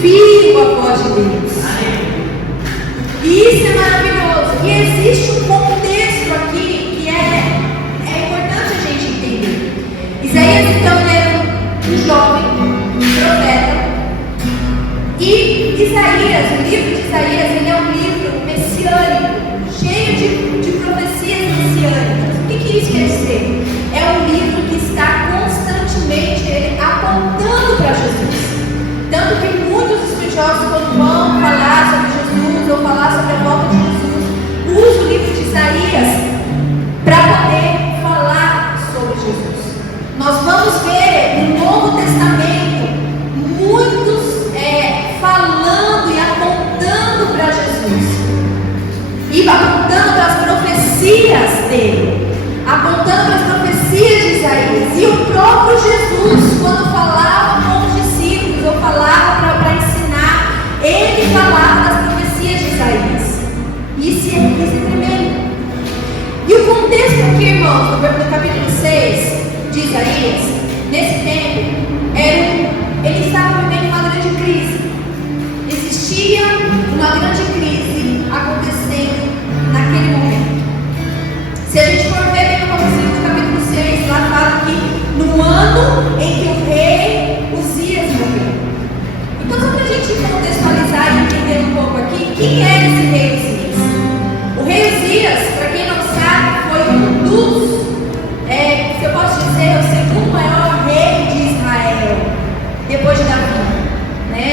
ouviram a voz de Deus. E isso é maravilhoso. E existe um contexto aqui que é importante a gente entender. Isaías, então, era um jovem profeta. E Isaías, o livro de Isaías, ele é um livro messiânico, cheio de profecias messiânicas. O que isso quer dizer? É um livro que está constantemente apontando para Jesus. Tanto que muitos estudiosos, quando vão falar sobre Jesus ou falar sobre a volta de Jesus, usam o livro de Isaías para poder falar sobre Jesus. Nós vamos ver no Novo Testamento muitos falando e apontando para Jesus, e apontando para as profecias dele, apontando para as profecias de Isaías. E o próprio Jesus, quando falava com os discípulos ou falava para ensinar, ele falava das profecias de Isaías. Isso é tremendo. E o contexto aqui, irmãos, no capítulo 6 de Isaías, nesse tempo, ele estava vivendo uma grande crise. Existia uma grande crise acontecendo naquele momento. Se a gente for ver bem no começo do capítulo 6, lá fala que no ano em que o rei Uzias morreu. Então, só para a gente contextualizar e entender um pouco aqui, quem é esse rei Uzias? O rei Uzias, para quem não sabe, foi um dos, se eu posso dizer, o segundo maior rei de Israel, depois de Davi, né?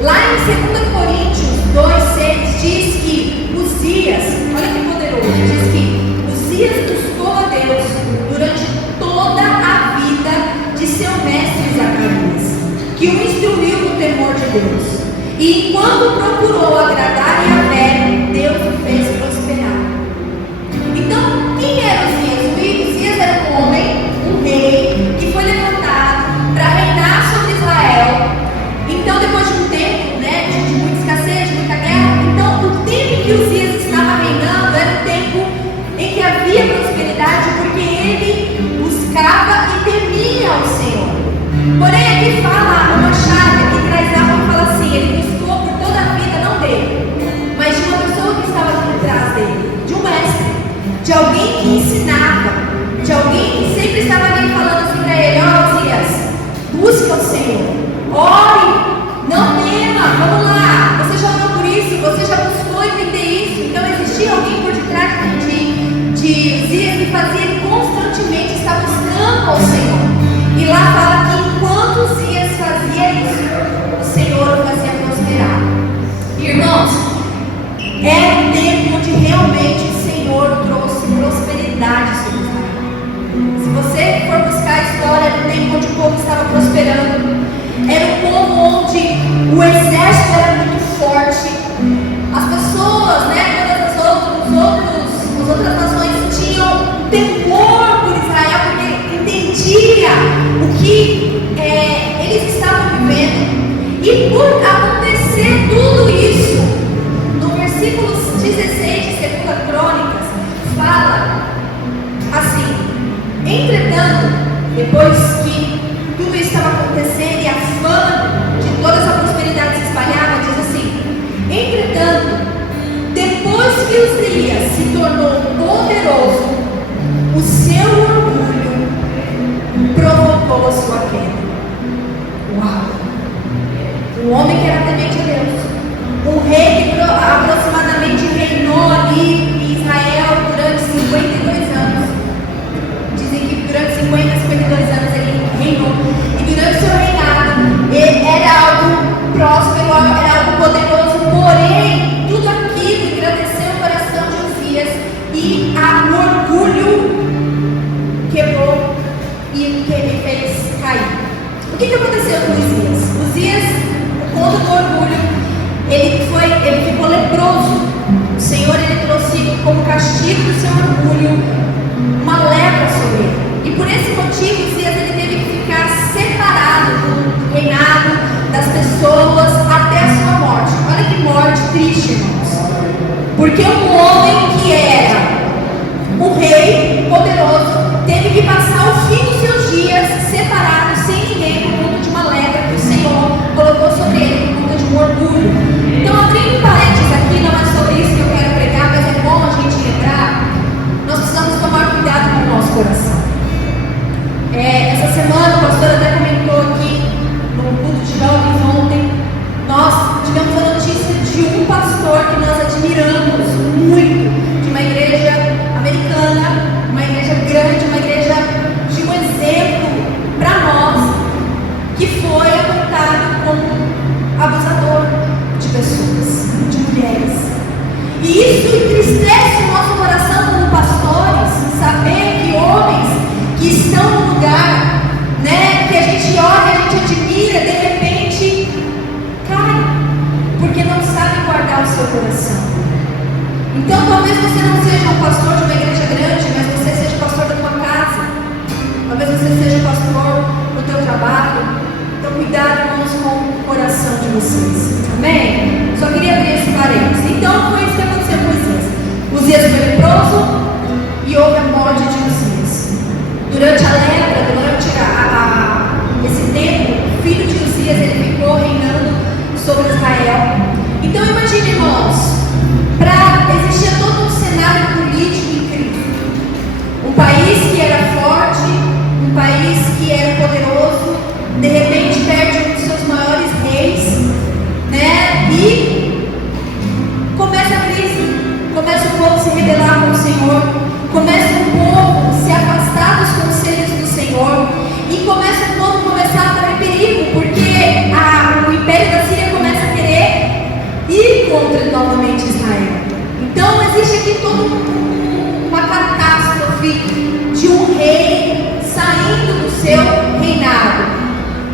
Lá em 2 Coríntios 2,6 diz que Uzias, olha que poderoso, diz que Uzias buscou a Deus durante toda a vida de seu mestre Zacarias, que o instruiu no temor de Deus. E enquanto procurou agradar Yahvé, Deus o fez prosperar. Então, quem era Uzias? Uzias era um homem, um rei, que foi levantado para reinar sobre Israel. Então, depois de um tempo, de muita escassez, de muita guerra, então o tempo em que Uzias estava reinando era um tempo em que havia prosperidade, porque ele buscava e temia o Senhor. Porém, aqui fala uma chave que traz algo e fala assim: ele buscou por toda a vida, não dele, mas de uma pessoa que estava por trás dele, de um mestre, de alguém que ensinava, de alguém que sempre estava ali falando assim para ele: ó, Uzias, busca o Senhor, ore, não tema, vamos lá, você já orou por isso, você já buscou entender isso. Então existia alguém por detrás de Uzias que fazia ele constantemente estar buscando ao Senhor. E lá fala que enquanto Uzias fazia isso, o Senhor o fazia prosperar. Irmãos, era um tempo onde realmente o Senhor trouxe prosperidade sobre Israel. Se você for buscar a história, era um tempo onde o povo estava prosperando. Era um povo onde o exército era muito forte. As pessoas, todas as outras nações tinham temor por Israel, porque entendia o que eles estavam vivendo. E por acontecer tudo isso, no versículo 16 de 2 Crônicas, fala assim: entretanto, depois que tudo isso estava acontecendo e a fama de toda essa prosperidade se espalhava, diz assim: entretanto, depois que Uzias se tornou poderoso, o seu orgulho provocou a sua queda. Uau! Um homem que era temente a Deus, um rei que aproximadamente reinou ali em Israel durante 52 anos. Dizem que durante 52 anos ele reinou. E durante o seu reinado, era algo próspero, era algo poderoso. Porém, tudo aquilo engrandeceu o coração de Uzias e o orgulho quebrou e ele fez cair. O que aconteceu com Uzias? Uzias, por conta do orgulho, ele ficou leproso. O Senhor, ele trouxe como castigo do seu orgulho uma lepra sobre ele. E por esse motivo, Uzias, ele teve que ficar separado do reinado, das pessoas, até a sua morte. Olha que morte triste, irmãos. Porque um homem que era um rei poderoso teve que passar o fim dos seus dias separado, sem ninguém, por conta de uma lepra que o Senhor colocou sobre ele, por conta seu coração. Então talvez você não seja um pastor de uma igreja grande, mas você seja pastor da tua casa. Talvez você seja pastor do teu trabalho. Então cuidado, irmãos, com o coração de vocês. Amém? Só queria abrir esse parênteses. Então foi isso que aconteceu com Uzias. Uzias foi leproso e houve a morte de Uzias. Durante a lepra, durante esse tempo, o filho de Uzias ele ficou reinando sobre Israel. Então imagine, irmãos, existia todo um cenário político incrível. Um país que era forte, um país que era poderoso, de repente perde um dos seus maiores reis, né? E começa a crise, começa o povo a se rebelar com o Senhor, começa o povo a se afastar dos conselhos do Senhor, e começa o povo a começar a estar em perigo, porque o império da Síria começa a querer ir contra novamente Israel. Então existe aqui toda uma catástrofe de um rei saindo do seu reinado.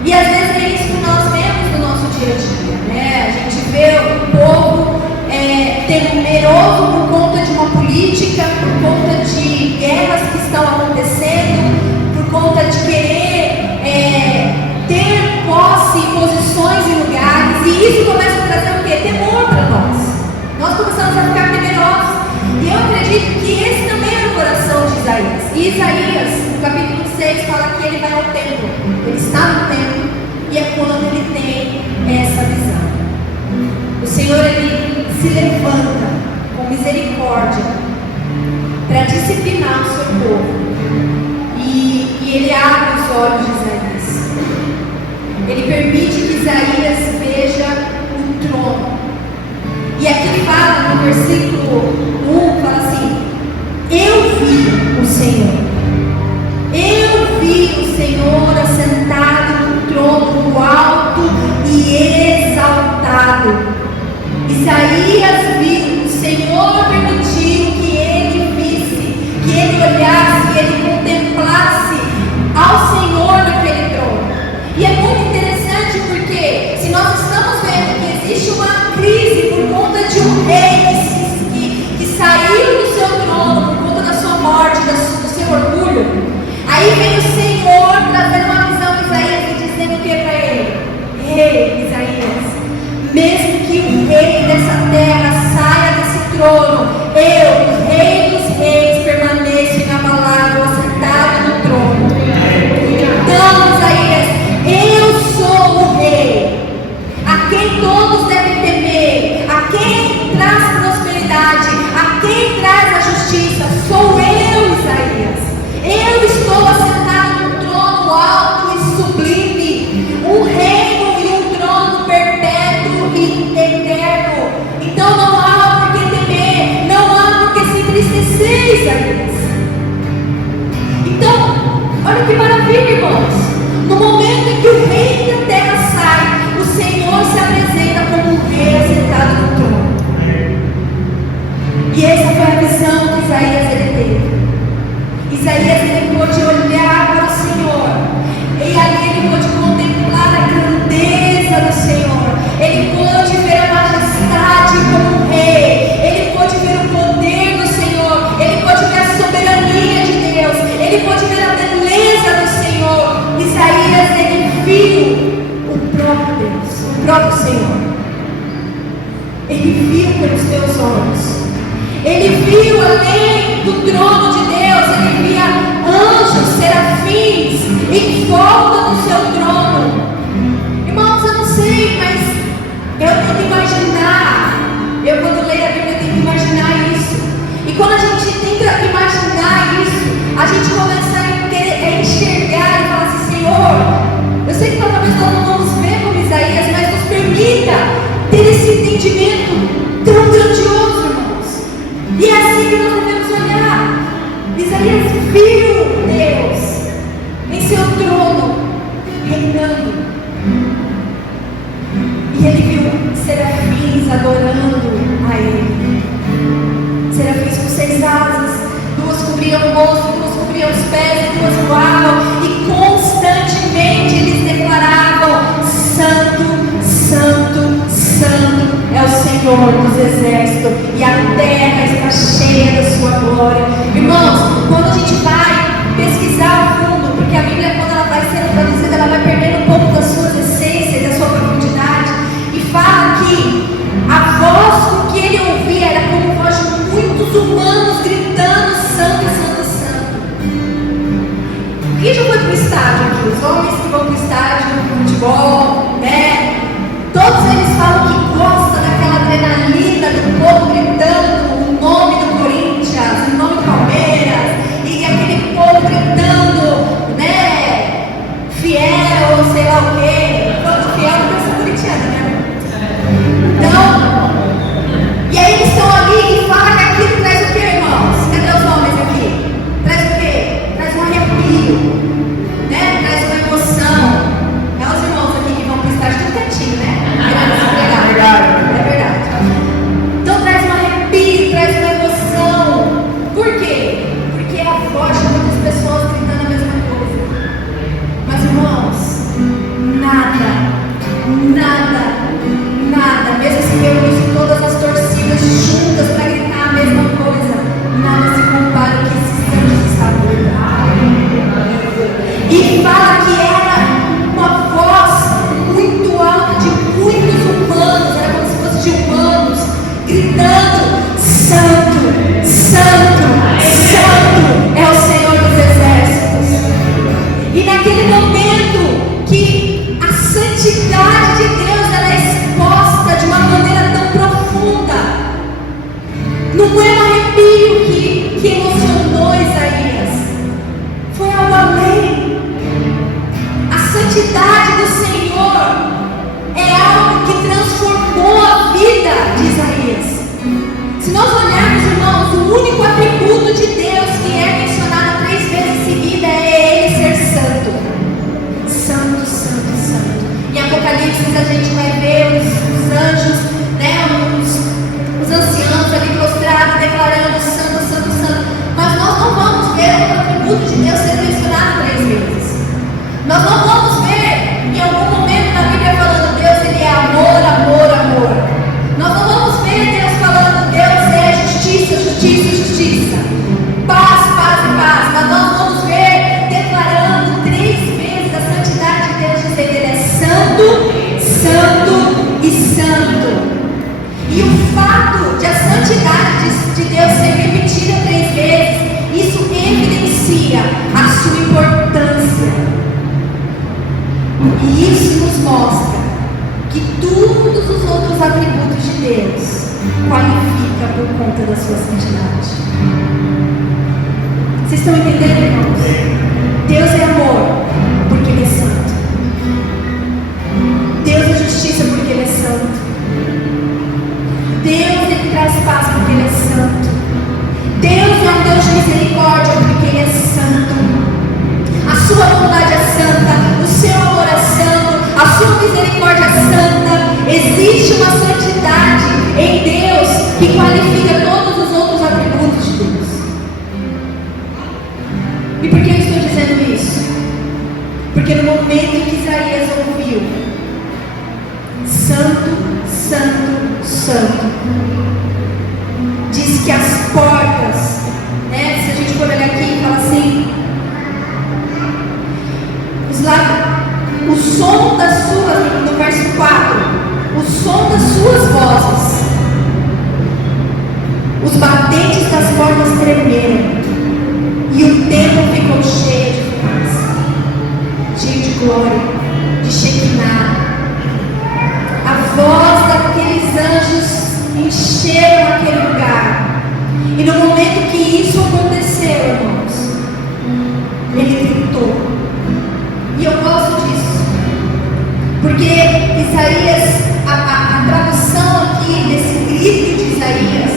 E às vezes é isso que nós vemos no nosso dia a dia, né? A gente vê o povo temeroso por conta de uma política, por conta de guerras que estão acontecendo, por conta de querer ter posse e posições em lugares, e isso começa a trazer o quê? Temor para nós. Nós começamos a ficar temerosos. E eu acredito que esse também é o coração de Isaías. E Isaías, no capítulo 6, fala que ele vai ao templo. Ele está no templo e é quando ele tem essa visão. O Senhor, ele se levanta com misericórdia para disciplinar o seu povo. E ele abre os olhos de Isaías. Ele permite que Isaías veja o trono. E aqui fala no versículo 1, fala assim: eu vi o Senhor. Eu vi o Senhor assentado no trono alto e exaltado. Isaías viu, o Senhor permitiu que ele visse, que ele olhasse, que ele contemplasse ao Senhor naquele trono. E é muito interessante porque se nós estamos vendo que existe uma crise por conta de um rei que saiu do seu trono por conta da sua morte, do seu orgulho, aí vem o Senhor trazendo uma visão de Isaías e dizendo o que para ele? Rei Isaías, mesmo que o rei dessa terra saia desse trono, eu, o rei dos reis, permaneço inabalável, assentado no trono. Então, Isaías, eu sou o rei, a quem todos devem temer, a quem traz prosperidade, a quem traz a justiça. Sou eu, Isaías. Eu estou assentado num trono alto e sublime, um reino e um trono perpétuo e eterno. Então não há por que temer, não há por que se entristecer, Isaías. Então, olha que maravilha, irmãos. No momento em que o rei da terra sai, o Senhor se apresenta como um rei assentado no trono. E essa foi a visão que Isaías ele teve. Isaías ele pôde olhar para o Senhor, e ali ele pôde contemplar a grandeza do Senhor. Ele pôde ver a majestade como um rei. Ele pôde ver o poder do Senhor. Ele pôde ver a soberania de Deus. Ele pôde ver a beleza do Senhor. Isaías ele viu o próprio Deus, o próprio Senhor. Ele viu pelos teus olhos. Ele viu além do trono de Deus. Ele via anjos, serafins em volta do seu trono. Irmãos, eu não sei, mas eu tento imaginar. Eu quando leio a Bíblia eu tento imaginar isso. E quando a gente tenta imaginar isso, a gente começa a enxergar e falar assim: Senhor, eu sei que talvez nós não vamos ver como Isaías, mas nos permita ter esse entendimento tão grandioso, irmãos. E é assim que nós devemos olhar. Isaías viu Deus em seu trono, reinando. E ele viu serafins adorando a ele. Serafins com 6 asas, 2 cobriam o rosto, 2 cobriam os pés e 2 voavam. E constantemente eles declaravam: gritando: Santo, Santo, Santo é o Senhor dos Exércitos. E naquele momento que a santidade de Deus ela é exposta de uma maneira tão profunda, não foi um arrepio que emocionou Isaías, foi algo além. A santidade do Senhor é algo que transformou a vida de Isaías. Se nós olharmos, irmãos, o único atributo de Deus que é mencionado 3 vezes seguida é Ele ser santo. Santo, santo, santo. Em Apocalipse a gente vai ver os anjos, né, os anciãos ali prostrados, declarando santo, santo, santo. Mas nós não vamos ver o atributo de Deus ser mencionado 3 vezes. Nós não vamos ver em algum momento na Bíblia falando Deus ele é amor, amor, amor. Nós não vamos ver Deus falando Deus é justiça, justiça, justiça, paz, paz e paz. Mas nós vamos ver declarando 3 vezes a santidade de Deus, dizendo ele é santo, santo e santo. E o fato de a santidade de Deus ser repetida 3 vezes, isso evidencia a sua importância. E isso nos mostra que todos os outros atributos de Deus qualificam por conta da sua santidade. Vocês estão entendendo, irmãos? Deus é amor porque Ele é santo. Deus é justiça porque Ele é santo. Deus Ele traz paz porque Ele é santo. Deus é um Deus de misericórdia porque Ele é santo. A sua bondade é santa, o seu amor é santo, a sua misericórdia é santa. Existe uma santidade em Deus que qualifica todos os outros atributos de Deus. E por que eu estou dizendo isso? Porque no momento em que Isaías ouviu santo, santo, santo, diz que as portas, né, se a gente for olhar aqui, fala assim, o som das suas, no verso 4, o som das suas vozes, os batentes das portas tremeram, e o templo ficou cheio de fumaça, cheio de glória, de Shekinah. A voz daqueles anjos encheram aquele lugar, e no momento que isso aconteceu, irmãos, ele gritou. E eu gosto disso, porque Isaías, a tradução aqui desse grito de Isaías,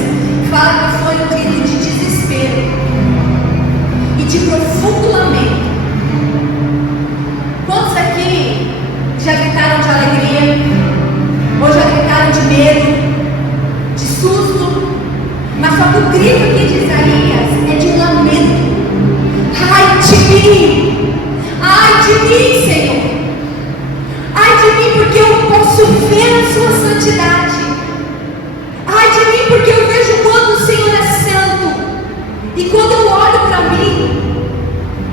fala que foi um grito de desespero e de profundo lamento. Quantos aqui já gritaram de alegria, ou já gritaram de medo, de susto? Mas só que o grito aqui de Isaías é de lamento. Ai de mim! Ai de mim, Senhor! Ai de mim, porque eu posso ver a sua santidade. Ai de mim, porque eu vejo quando o Senhor é santo. E quando eu olho para mim,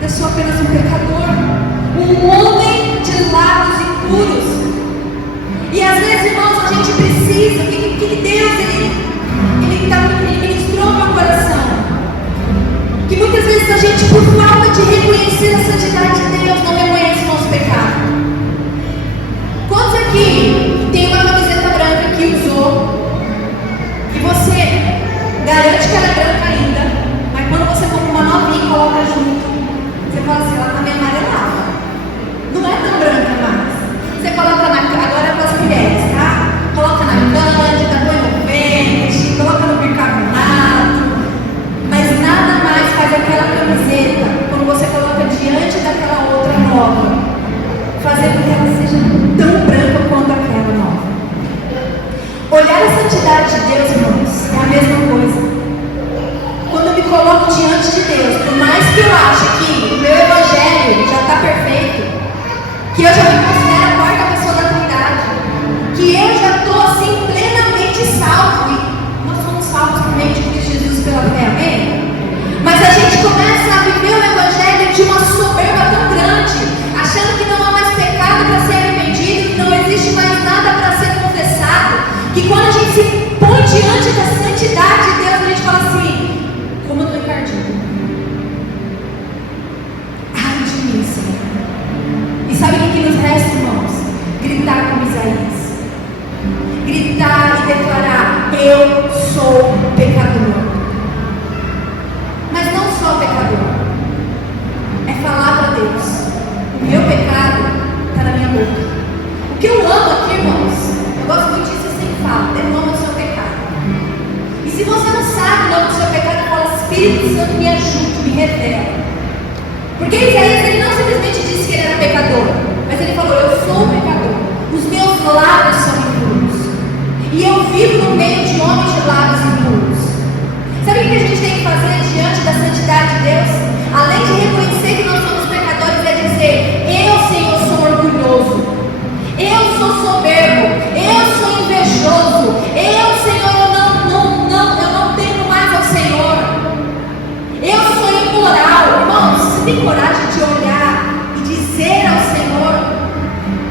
eu sou apenas um pecador, um homem de lábios impuros. E às vezes, irmãos, a gente precisa que Deus ele ministrou meu coração. Que muitas vezes a gente, por falta de reconhecer a santidade de Deus, não reconhece o nosso pecado. Quantos aqui tem uma camiseta branca que usou e você garante que ela é branca ainda, mas quando você compra uma novinha e coloca junto, você fala assim, ela está meio amarelada, não é tão branca mais. Você coloca agora para as mulheres, tá? Coloca na cândida, põe no pente, coloca no bicarbonato, mas nada mais faz aquela camiseta, quando você coloca diante daquela outra nova, fazer com que ela seja tão branca quanto aquela nova. Olhar a santidade de Deus, irmãos, é a mesma coisa. Quando eu me coloco diante de Deus, por mais que eu ache que o meu evangelho já está perfeito, que eu já me considero a quarta pessoa da Trindade, que eu já estou assim plenamente salvo, e nós somos salvos por meio de Cristo Jesus pela fé, amém? Mas a gente começa a viver o evangelho de uma soberba tão grande, achando que não há mais pecado para ser arrependido, que não existe mais nada para ser confessado, que quando a gente se põe diante da santidade Espírito Santo me ajude, me revela. Porque Isaías, ele não simplesmente disse que ele era pecador, mas ele falou: eu sou pecador, os meus lábios são impuros, e eu vivo no meio de homens de lábios impuros. Sabe o que a gente tem que fazer diante da santidade de Deus? Além de reconhecer que nós somos pecadores, é dizer: eu, Senhor, sou orgulhoso, eu sou soberbo, eu sou invejoso, eu, Senhor, eu não temo mais ao Senhor, eu sou imoral. Irmãos, você tem coragem de olhar e dizer ao Senhor,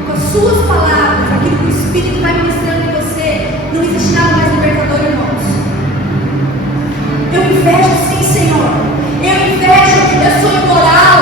com as suas palavras, aquilo que o Espírito vai ministrando em você: não existe nada mais libertador, irmãos. Eu invejo sim, Senhor, eu invejo, eu sou imoral,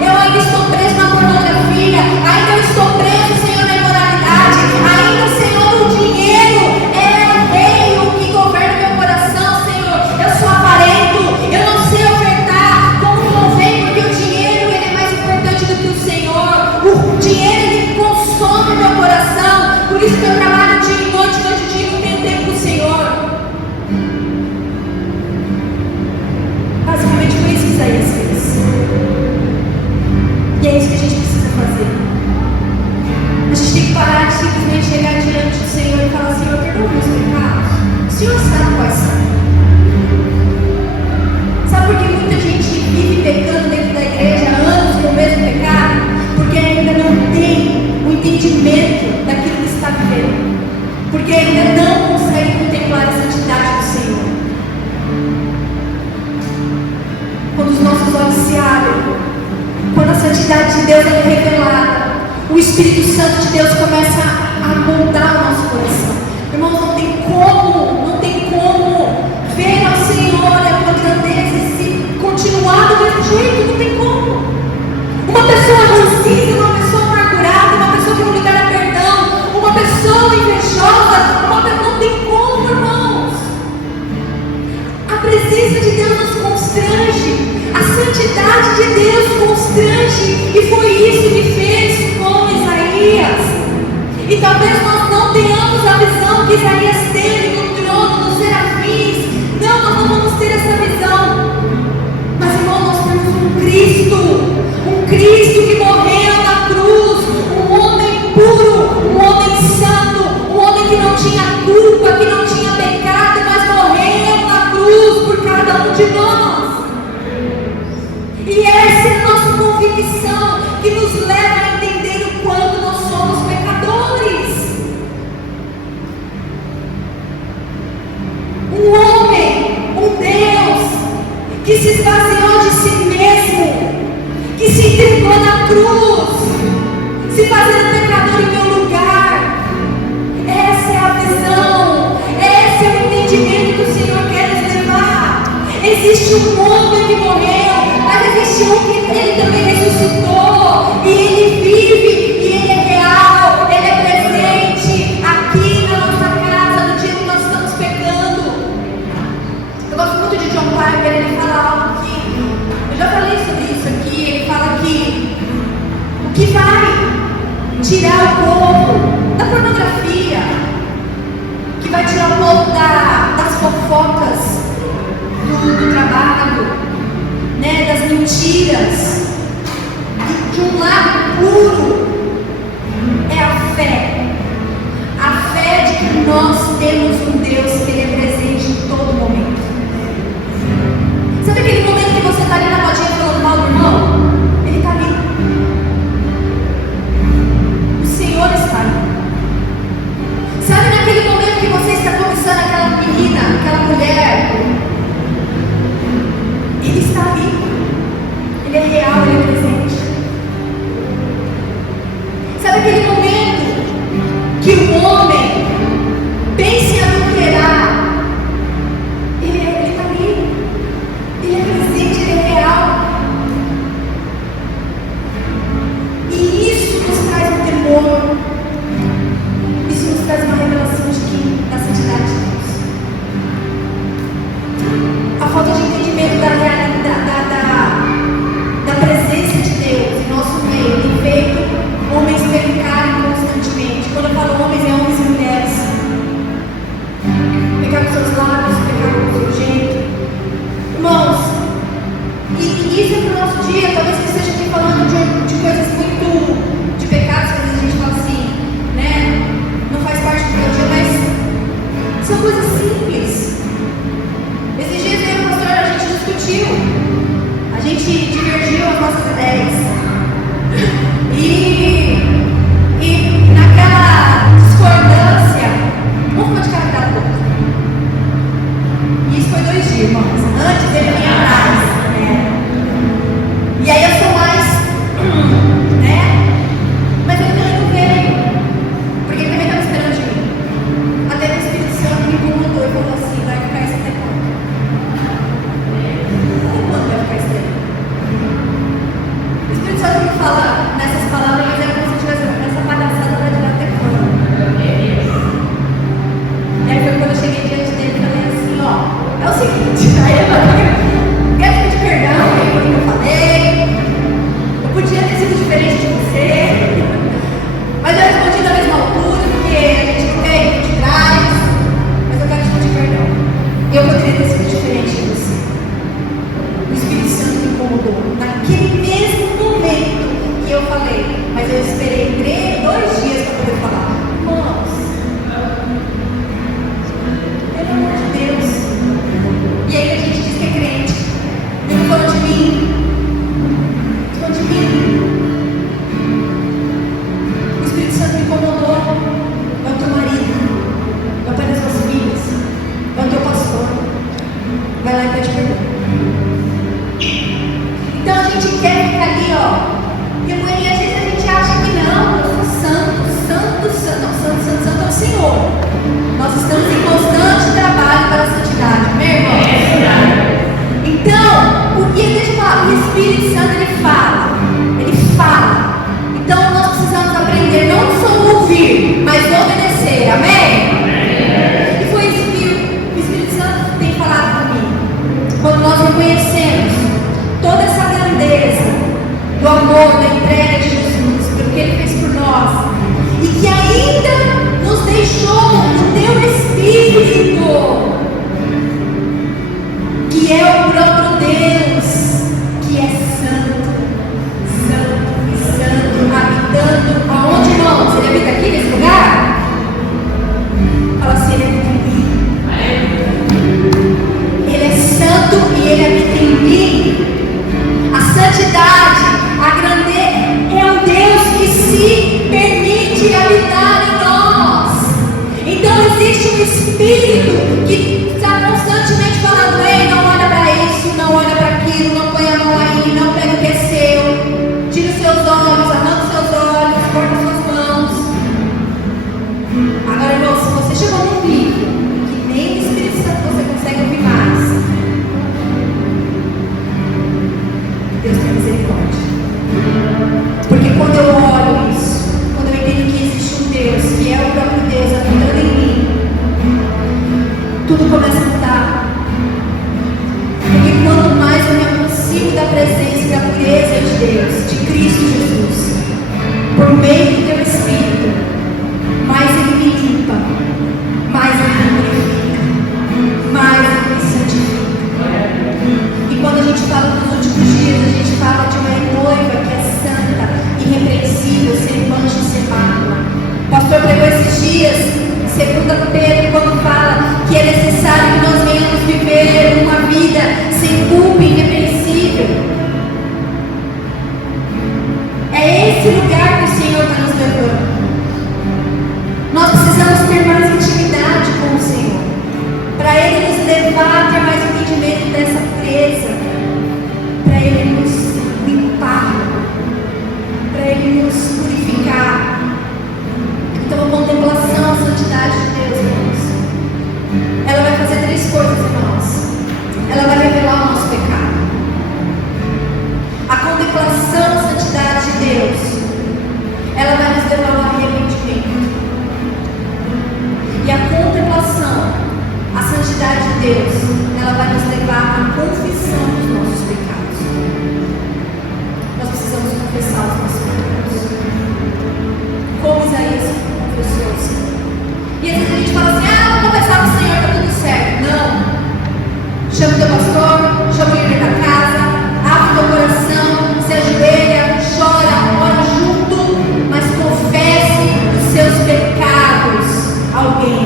eu ainda estou preso na pornografia, ainda estou preso, Senhor, na imoralidade, ainda, Senhor, o dinheiro é o rei, o que governa meu coração, Senhor. Eu sou avarento, eu não sei ofertar como convém, porque o dinheiro, ele é mais importante do que o Senhor. O dinheiro, ele consome meu coração, por isso que eu trabalho dia e noite e dia, não tenho tempo com o Senhor. Basicamente foi isso que Isaías fez. E é isso que a gente precisa fazer. A gente tem que parar de simplesmente chegar diante do Senhor e falar: Senhor, perdoa meus pecados. O Senhor sabe quais são. Sabe por que muita gente vive pecando dentro da igreja há anos com o mesmo pecado? Porque ainda não tem o entendimento daquilo que está vivendo. Porque ainda não consegue contemplar a santidade do Senhor. Quando os nossos olhos se abrem, quando a santidade de Deus é revelada, o Espírito Santo de Deus começa a moldar o nosso coração. Irmãos, não tem como ver ao Senhor a tua grandeza e se continuar do mesmo jeito, não tem como. Uma pessoa rancida, uma pessoa amargurada, uma pessoa que não libera perdão, uma pessoa invejosa, não tem como, irmãos. A presença de Deus nos constrange. A santidade de Deus constrange, e foi isso que fez com Isaías. E talvez nós não tenhamos a visão que Isaías teve no trono dos serafins. Não, nós não vamos ter essa visão. Mas, irmão, nós temos um Cristo que morreu na cruz, um homem puro, um homem santo, um homem que não tinha culpa, que não tinha pecado, mas morreu na cruz por cada um de nós. E essa é a nossa convicção que nos leva a entender o quanto nós somos pecadores. Um homem, um Deus, que se esvaziou de si mesmo, que se entregou na cruz, se fazendo pecador em meu lugar. Essa é a visão, esse é o entendimento que o Senhor quer nos levar. Existe um homem que morreu, mas existe um que ele também ressuscitou, e ele vive, e ele é real, ele é presente aqui na nossa casa no dia que nós estamos pecando. Eu gosto muito de John Piper. Ele fala algo que eu já falei sobre isso aqui. Ele fala que o que vai tirar o povo da pornografia, que vai tirar o povo das fofocas do trabalho, né, das mentiras, de um lado puro, é a fé de que nós temos um Deus que ele é presente em todo momento. Sabe aquele momento que você está ali na rodinha falando mal do irmão? Ele está ali. O Senhor está ali. Sabe naquele momento que você está começando aquela menina, aquela mulher? Ele está ali. Ele é real, ele é presente. Sabe aquele momento que o homem pensa em adulterar? Ele está ali. Ele é presente, ele é real. E isso nos traz um temor. Isso nos traz uma revelação da santidade de Deus. A falta de entendimento da realidade, da presença gente divergiu as nossas ideias. E naquela discordância, um ficou de cara do outro. E isso foi 2 dias, irmãos. Antes ele vinha atrás. E aí eu sou mais, né? Mas eu também não veio. Porque ele também estava esperando de mim. Até que o Espírito Santo me incomodou e falou assim: vai ficar isso até quando? Até quando vai ficar isso aí? O Espírito Santo me fala nessas palavras, mas é como se tivesse essa palhaçada vai durar até quando? E aí foi quando eu cheguei diante dele e falei assim: ó, é o seguinte, aí eu quero pedir perdão pelo que eu falei. Eu podia ter sido diferente de você, mas eu respondi da mesma altura, porque a gente não veio de trás. Mas eu quero te pedir perdão. Eu poderia ter sido diferente de você. O Espírito Santo me incomodou naquele mesmo momento que eu falei, mas eu esperei 2 dias para poder falar. Irmãos, pelo amor de Deus. E aí a gente diz que é crente. Ele falou de mim. Falou de mim. O Espírito Santo me incomodou. É o teu marido. É o pai das tuas filhas. É o teu pastor. Vai lá e pede perdão. Então a gente quer ficar ali, ó. E às vezes a gente acha que não, eu sou santo. Não, santo é o Senhor. Nós estamos em constante trabalho para a santidade, meu irmão. Então, deixa eu falar, o Espírito Santo ele fala. Então nós precisamos aprender não só ouvir, mas obedecer, amém? E foi isso que o Espírito Santo tem falado comigo. Quando nós reconhecemos toda essa grandeza do amor, da entrega de Jesus, pelo que Ele fez por nós, e que ainda nos deixou o Teu Espírito, que é o próprio Deus, que é santo, habitando aonde, irmãos? Ele habita aqui nesse lugar? Fala assim, Ele habita em mim. Ele é santo e Ele habita em mim. A santidade, a grandeza, é um Deus que se permite habitar em nós. Então existe um Espírito que está constantemente falando: ei, não olha para isso, não olha para aquilo, não põe a mão aí, não pega o que é seu, tira os seus olhos, arranca os seus olhos, corta as suas mãos. Agora, irmão, se você chegou num nível que nem o Espírito Santo você consegue ouvir mais, Deus tem misericórdia. Porque quando eu olho isso, quando eu entendo que existe um Deus, que é o próprio Deus habitando em mim, tudo começa a mudar. Porque quanto mais eu me aproximo da presença e da pureza de Deus, de Cristo Jesus, por meio do Teu Espírito, mais Ele me limpa, mais Ele me purifica, mais Ele me santifica. E quando a gente fala dos últimos dias, a gente fala de uma noiva que é santa, irrepreensível, sem mancha, sem mácula. O pastor pregou esses dias, segundo Pedro, quando fala que é necessário que nós venhamos viver uma vida sem culpa, irrepreensível. É esse lugar que o Senhor está nos levando. Nós precisamos ter mais intimidade com o Senhor, para Ele nos levar a ter mais entendimento dessa pureza, para Ele nos limpar, para Ele nos purificar. Então a contemplação, a santidade de Deus, irmãos, ela vai fazer 3 coisas, irmãos. Ela vai revelar o nosso pecado. A contemplação, a santidade de Deus, ela vai nos levar ao arrependimento. E a contemplação, a santidade de Deus, ela vai nos levar à confissão dos nossos pecados. Nós precisamos confessar os nossos pecados. Como Isaías confessou o Senhor. E às vezes a gente fala assim: ah, vou confessar para o Senhor, está tudo certo. Não. Chama o teu pastor, chama o líder da casa, abre o teu coração, se ajoelha, chora, ora junto, mas confesse os seus pecados a alguém.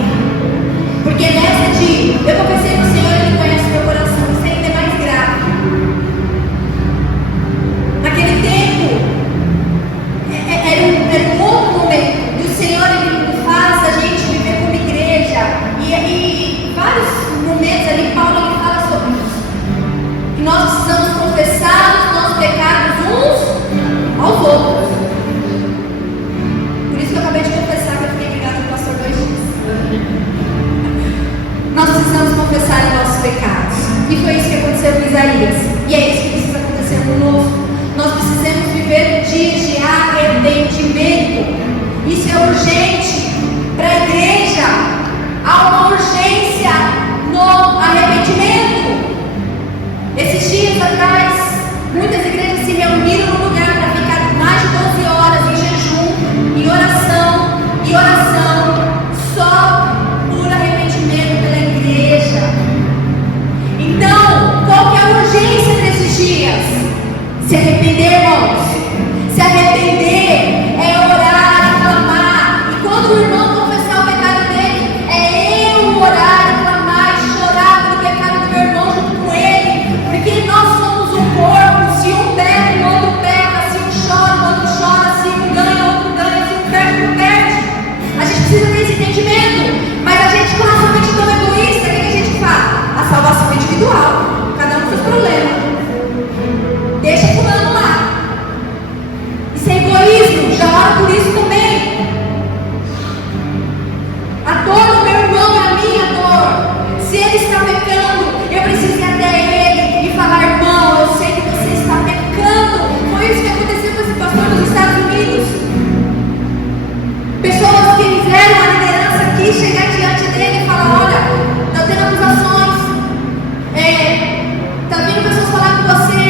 Porque nessa de eu confessei para o Senhor, Ele conhece o meu coração, isso ainda é mais grave. confessar os nossos pecados. E foi isso que aconteceu com Isaías. E é isso que precisa acontecer conosco. Nós precisamos viver dias de arrependimento. Isso é urgente para a igreja. Há uma urgência no arrependimento. Esses dias atrás, muitas igrejas se reuniram num lugar para ficar mais de 12 horas em jejum, em oração, só por arrependimento pela igreja. Então, qual que é a urgência desses dias? Se arrepender, irmãos. Se arrepender é orar e clamar. E quando o irmão confessar o pecado dele, é eu orar e clamar e chorar pelo pecado do meu irmão junto com ele. Porque nós somos um corpo. Se um peca, o outro peca. Se um chora, o outro chora. Se um ganha, o outro ganha. Se um perde, o outro perde. A gente precisa desse entendimento. Mas a gente, com nossa mente tão egoísta, o que a gente faz? A salvação é individual. Cada um com seus problemas. Deixa fulano lá. Isso é egoísmo. Já oro por isso também. A dor do meu irmão é a minha dor. Se ele está pecando, eu preciso ir até ele e falar: irmão, eu sei que você está pecando. Foi isso que aconteceu com esse pastor dos Estados Unidos. Pessoas que fizeram a liderança aqui chegar diante dele e falar: olha, está tendo acusações. Está vindo pessoas falar com você.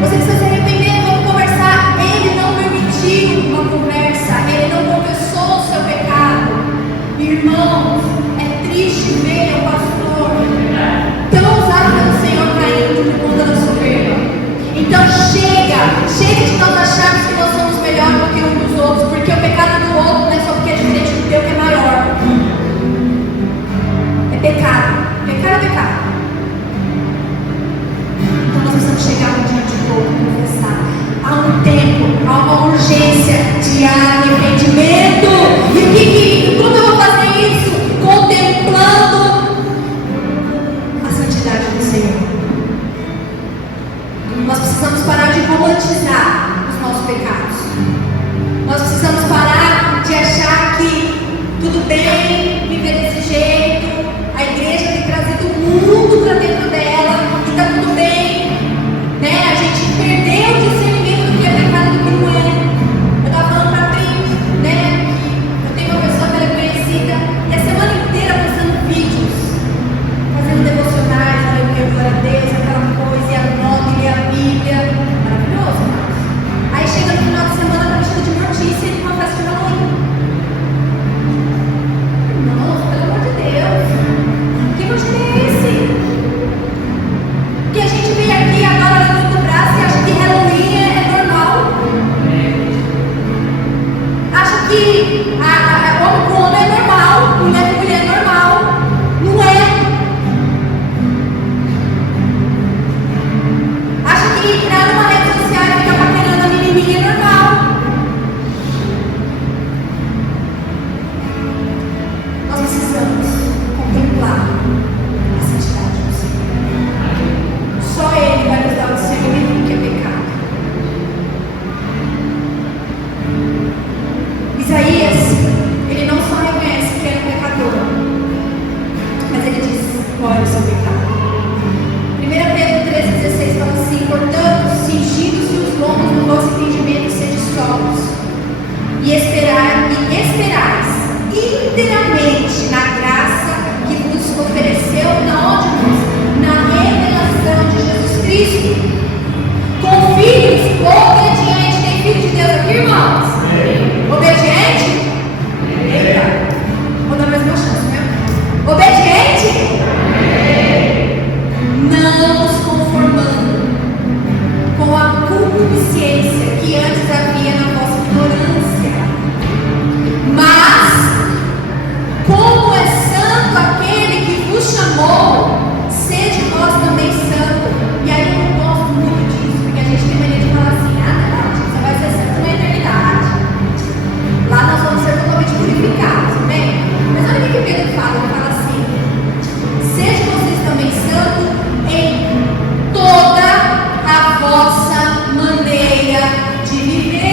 Você precisa se arrepender, vamos conversar. Ele não permitiu uma conversa. Ele não confessou o seu pecado. Irmãos, é triste ver o pastor tão usado pelo Senhor caindo no mundo da soberba. Então chega de nós acharmos que nós somos melhores do que um dos outros, porque o pecado do outro não é só porque é diferente do teu que é maior. É pecado. Pecado é pecado. Então nós precisamos chegar diante do povo e confessar. Há um tempo, há uma urgência de arrependimento. E como eu vou fazer isso? Contemplando a santidade do Senhor. Nós precisamos parar de romantizar os nossos pecados. Nós precisamos parar de achar que tudo bem viver desse jeito. A igreja tem trazido o mundo para dentro dela e está tudo bem, né? A gente perdeu o discernimento do que é pecado e do que não é. Eu estava falando para a Pri, né? Eu tenho uma pessoa que ela é conhecida e a semana inteira postando vídeos, fazendo devocionais, falando glória a Deus, aquela coisa, e anota, e a Bíblia. Maravilhoso, mas. Aí chega no final de semana, está vestida de mortícia e uma festa de Halloween. Nossa, pelo amor de Deus. Que você é esse? Que a gente vem aqui agora levanta o braço e acha que Halloween é normal. Acha que homem com homem é normal, mulher com mulher é normal. Não é. Acha que entrar numa rede social e ficar paquerando a menininha é normal. Nós precisamos contemplar a santidade do Senhor. Só Ele vai nos dar o discernimento do que é pecado. Isaías, ele não só reconhece que era um pecador, mas ele diz qual é o seu pecado. 1 Pedro 3,16 fala assim: portanto, cingindo-se os lombos do vosso entendimento, sede sóbrios, e esperais inteiramente na graça que vos ofereceu na revelação de Jesus Cristo. Com filhos obedientes. Tem filho de Deus aqui, irmãos? Obediente? Eita. Vou dar mais uma chance, viu? Obediente? Não nos conformando com a concupiscência que antes havia na vossa ignorância, mas como é santo aquele que vos chamou, sede vós também santo. E aí eu não gosto muito disso, porque a gente tem mania de falar assim: não, você vai ser santo na eternidade. Lá nós vamos ser totalmente purificados, bem? Mas olha o que Pedro fala, ele fala assim: sede vocês também santo em toda a vossa maneira de viver.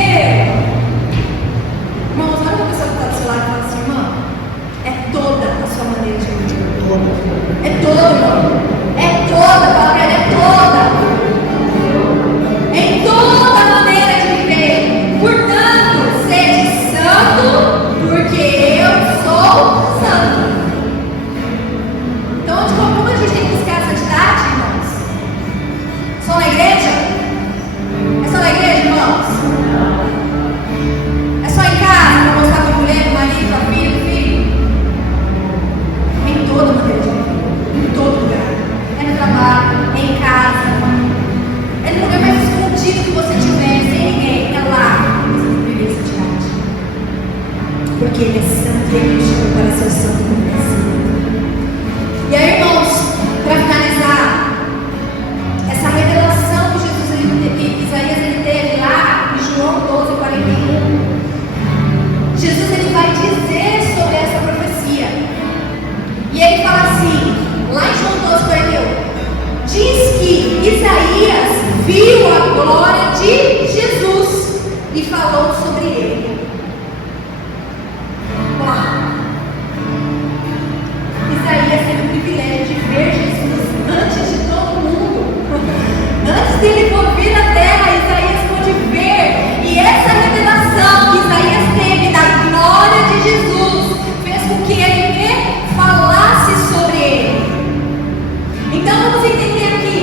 Então vamos entender aqui.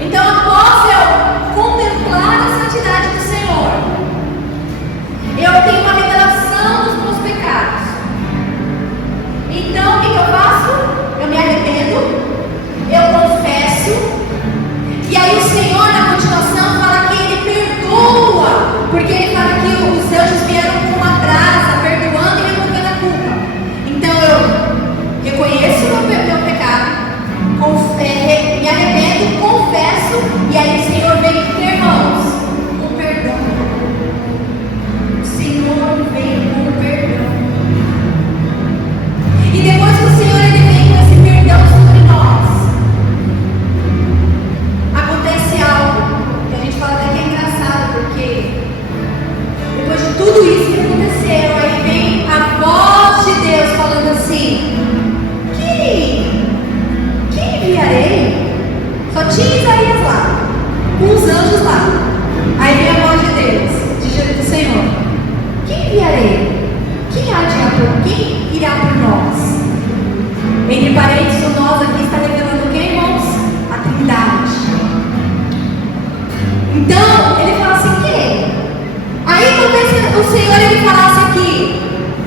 Então, após eu contemplar a santidade do Senhor, eu tenho uma revelação dos meus pecados. Então, o que eu faço? Eu me arrependo, eu confesso, e aí o Senhor, na continuação, fala que Ele perdoa, porque Ele fala que os anjos vieram com uma brasa, perdoando e removendo a culpa. Então, eu reconheço o meu pecado, me arrependo, confesso, e aí o Senhor vem, irmãos, com perdão. O Senhor vem com perdão. E depois que o Senhor ele vem com esse perdão sobre nós, acontece algo que a gente fala até que é engraçado, porque depois de tudo isso que aconteceu, aí vem a voz de Deus falando assim: quem enviarei? Só tinha Isaías lá, com os anjos lá. Aí vem a voz de Deus, do Senhor: quem enviarei? Quem irá por nós? Entre parênteses, o nós aqui está revelando quem, irmãos? A Trindade. Então, ele fala assim: quem? Aí talvez o Senhor ele falasse aqui,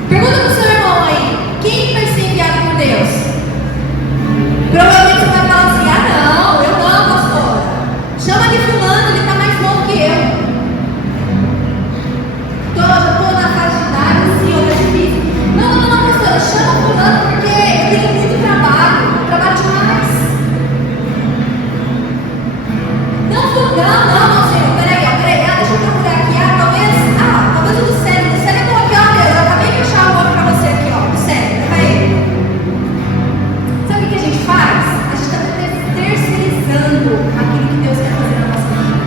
pergunta para o seu irmão aí, quem vai ser enviado por Deus? Provavelmente você vai falar assim: ah não, eu não, pastor. Chama de fulano, ele está mais novo que eu. Estou na fase de idade, assim, ou mais difícil. Não, pastor, chama fulano porque eu tenho muito trabalho demais. Não, Senhor, peraí, deixa eu procurar aqui, talvez o do cérebro é bom aqui, ó, Deus, eu acabei de achar o outro para você aqui, ó, do cérebro, peraí. Sabe o que a gente faz? A gente está terceirizando aquilo que Deus quer fazer na nossa vida.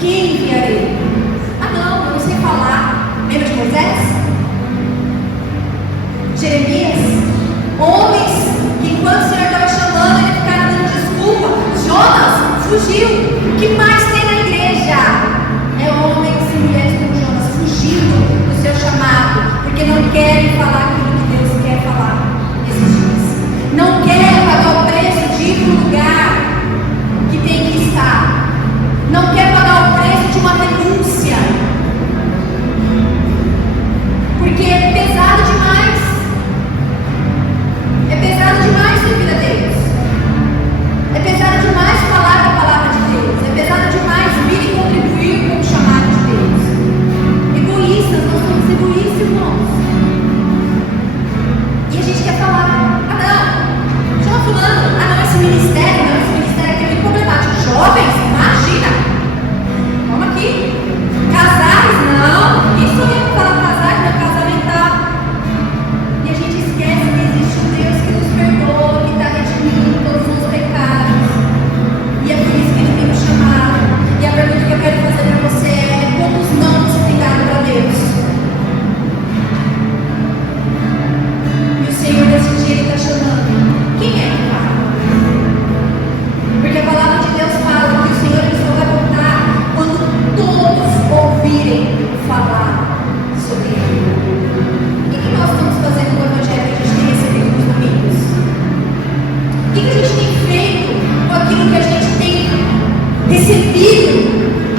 Quem enviarei? Não, eu não sei falar. Lembra de Moisés? Jeremias? Homens que enquanto o Senhor estava chamando, ele ficava dando desculpa. Jonas fugiu. O que mais tem na igreja? É homens e mulheres como Jonas fugindo do seu chamado, porque não querem falar aquilo que Deus quer falar nesses dias. Não querem pagar o preço de ir para o lugar que tem que estar. Não quer pagar o preço de uma renúncia, porque é pesado demais. É pesado demais servir a Deus. É pesado demais falar a palavra de Deus. É pesado demais vir e contribuir com o chamado de Deus. Egoístas, nós somos egoístas, irmãos. E a gente quer falar: ah não, chama fulano, ah não, esse ministério aqui é muito problemático. Jovens, imagina. Vamos aqui. Casais, não. Isso mesmo, fala casais, meu casamento. E a gente esquece que existe um Deus que nos perdoa, que está redimindo todos os pecados. E é por isso que Ele tem nos chamado. E a pergunta que eu quero fazer para você é: quantos não você tem dado para Deus? E o Senhor nesse dia Ele está chamando. Quem é que vai? Porque a palavra de Deus fala que o Senhor Ele só vai voltar quando todos ouvirem falar sobre Ele. O que nós estamos fazendo com o Evangelho que a gente tem recebido nos domingos? O que a gente tem feito com aquilo que a gente tem recebido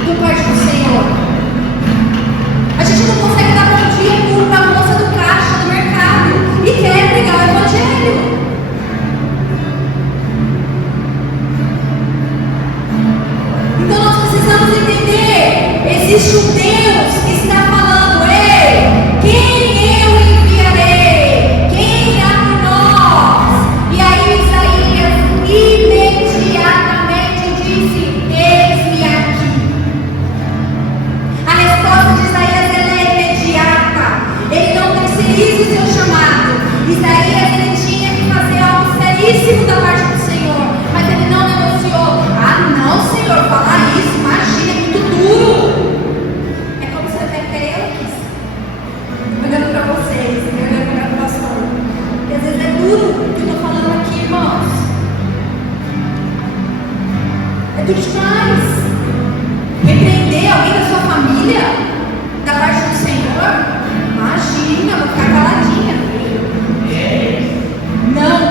do parte do Senhor? A gente não consegue dar bom dia para a moça do caixa do mercado e quer pregar o Evangelho. Então nós precisamos entender: existe um Deus que está falando: ei, quem eu enviarei? Quem irá por nós? E aí Isaías imediatamente disse: eis-me aqui. A resposta de Isaías é imediata. Ele não terceiriza o seu chamado. Isaías ele tinha que fazer algo seríssimo da parte do Senhor, mas ele não negociou. Ah não, Senhor, falar isso, imagina, é muito duro. É como se até eu quis. Olhando para vocês, olhando para a gravação. E às vezes é duro o que eu estou falando aqui, irmãos. É duro demais. Repreender alguém da sua família, da parte do Senhor, imagina, vou ficar caladinha. Não,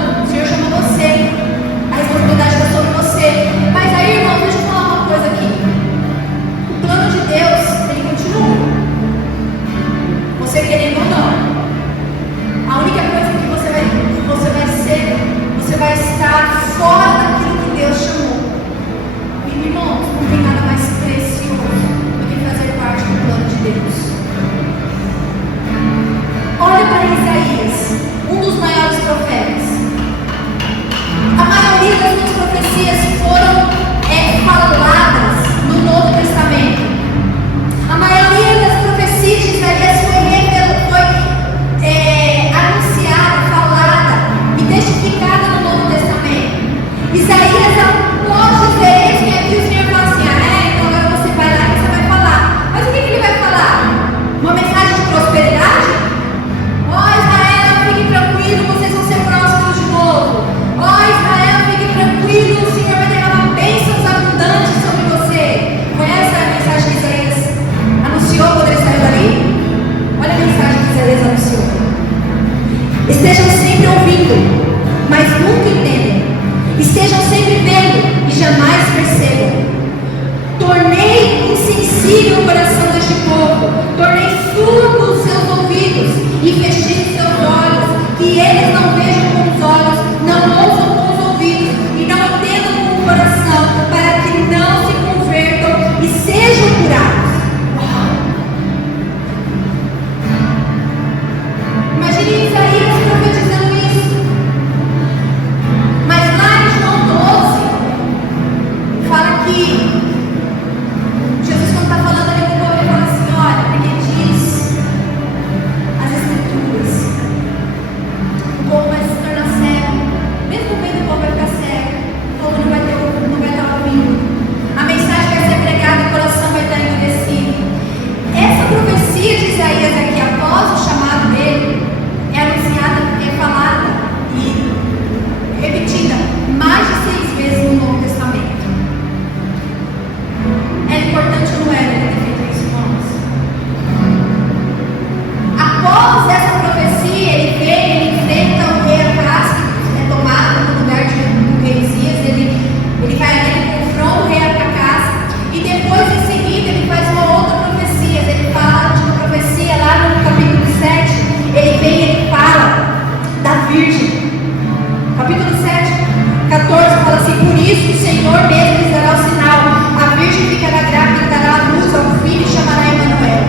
isso o Senhor mesmo lhes dará o sinal. A virgem ficará grávida e dará à luz a um filho e chamará Emanuel.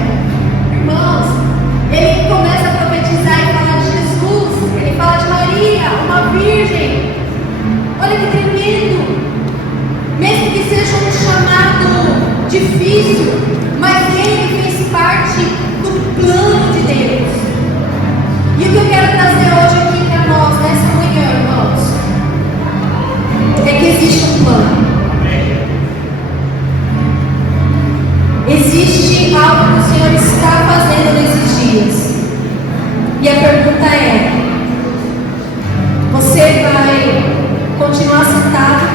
Irmãos, ele começa a profetizar e falar de Jesus. Ele fala de Maria, uma virgem. Olha que tremendo. Mesmo que seja um chamado difícil, mas ele fez parte do plano de Deus. E o que eu quero trazer hoje aqui para nós, nessa manhã, irmãos, é que existe um plano. Existe algo que o Senhor está fazendo nesses dias. E a pergunta é: você vai continuar sentado?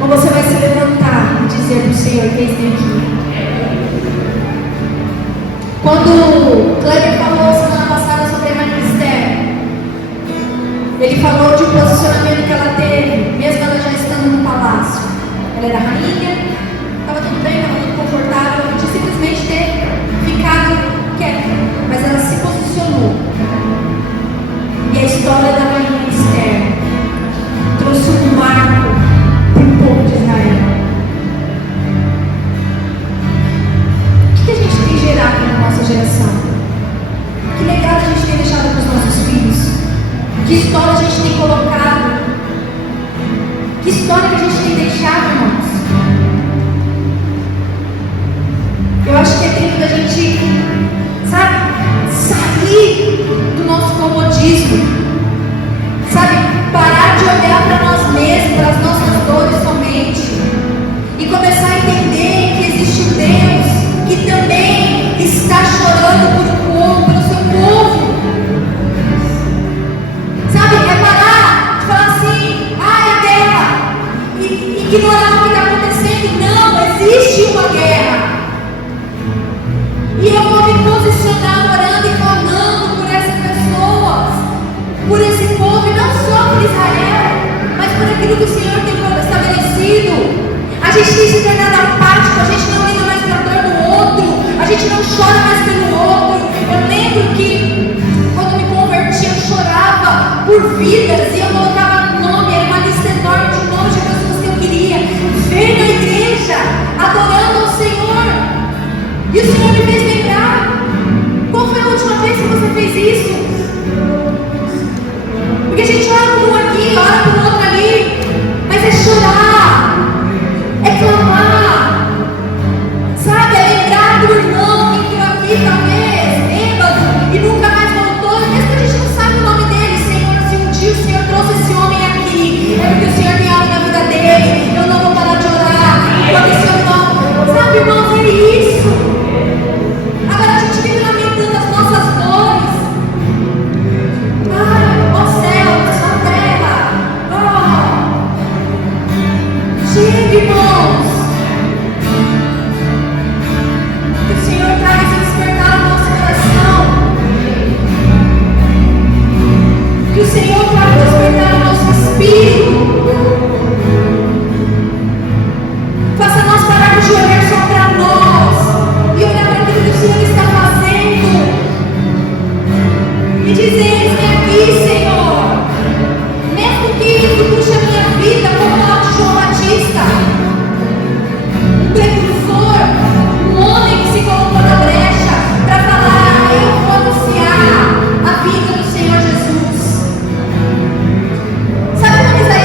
Ou você vai se levantar e dizer para o Senhor que Ele tem aqui? Quando o Kleber falou semana passada sobre a Rainha Esther, ele falou de um posicionamento que ela teve, mesmo ela já estando no palácio. Ela era rainha, estava tudo bem, estava tudo confortável, ela tinha simplesmente ter ficado quieta, mas ela se posicionou. E a história da Rainha Esther trouxe um marco para o povo de Israel. O que a gente tem gerado na nossa geração? Que legado a gente tem deixado para os nossos filhos? Que história a gente tem colocado? Que história que a gente tem deixado, irmãos? Eu acho que é tempo da gente, sabe, sair do nosso comodismo, sabe, parar de olhar para nós mesmos, para as nossas dores somente, e começar a entender que existe um Deus que também está chorando por um povo, pelo seu povo. Sabe, é parar de falar assim: ah, é guerra, e ignorar o que está acontecendo. Não, existe uma guerra. E eu vou me posicionar orando e clamando por essas pessoas, por esse povo, e não só por Israel, mas por aquilo que o Senhor tem estabelecido. A gente tem se tornado apático, a gente não liga mais para a dor do outro, a gente não chora mais pelo outro. Eu lembro que quando me converti eu chorava por vidas e eu colocava nome, era uma lista enorme de nomes de pessoas que eu queria ver na igreja, adorando ao Senhor. E o Senhor me fez lembrar: qual foi a última vez que você fez isso? Porque a gente ora por um aqui, ora por um outro ali, mas é chorar, é clamar, sabe, é lembrar do irmão que entrou aqui talvez bêbado e nunca mais voltou, e mesmo que a gente não sabe o nome dele. Senhor, se um dia o Senhor trouxe esse homem aqui, é porque o Senhor tem algo na vida dele. Eu não vou parar de orar enquanto esse homem não, sabe, irmãos, é isso. Agora a gente fica lamentando as nossas dores. Ai, ó céus, ó terra, chega, irmãos. Que o Senhor traga esse despertar no nosso coração. Que o Senhor traga despertar no nosso espírito. Faça nós pararmos de olhar só para nós e olhar para aquilo que o Senhor está fazendo e dizer: eis-me aqui, Senhor. Mesmo que isso puxe a minha vida como a de João Batista, um precursor, um homem que se colocou na brecha para falar: eu vou anunciar a vida do Senhor Jesus. Sabe como Isaías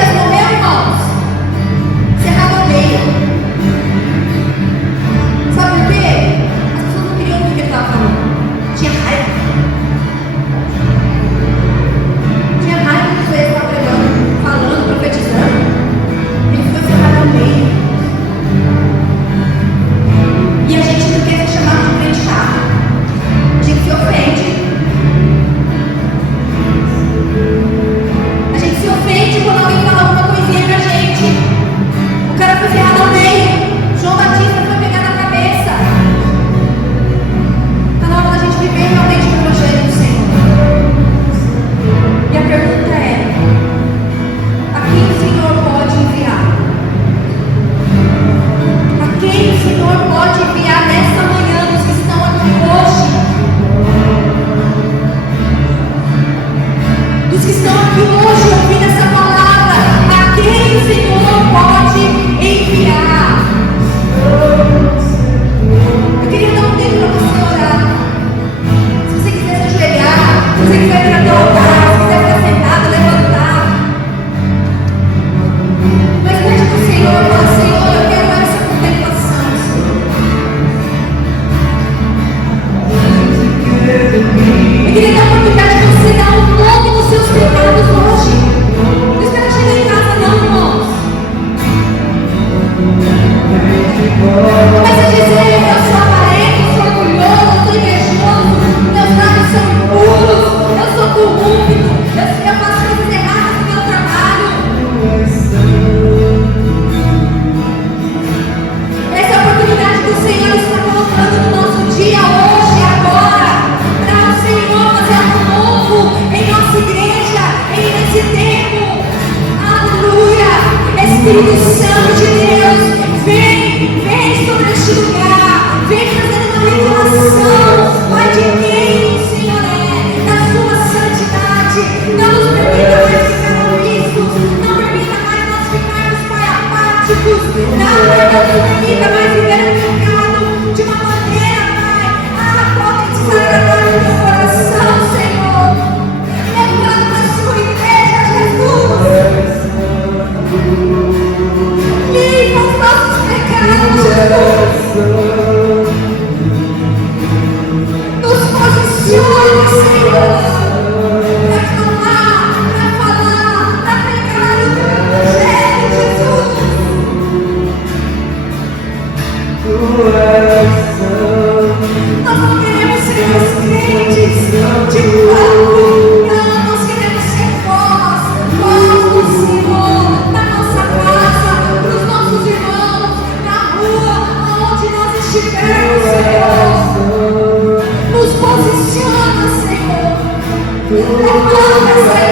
Espírito Santo de Deus, vem sobre este lugar, vem fazendo uma revelação, Pai, de quem o Senhor é, da sua santidade. Não nos permita mais ficar omissos, não permita mais nós ficarmos, Pai, apáticos, não permita mais viver o pecado de uma maneira, Pai, qual que sai da parte do coração, Senhor. Levanta a sua igreja, Jesus. Limpa os nossos pecados. Nos posiciona, Senhor, para clamar, para falar, para pregar o teu evangelho, Jesus. Nós não queremos ser mais crentes de palco, não, nós queremos ser voz do Senhor, na nossa casa, para os nossos irmãos, na rua, onde nós estivermos, Senhor. Nos posiciona, Senhor. Levanta, Senhor.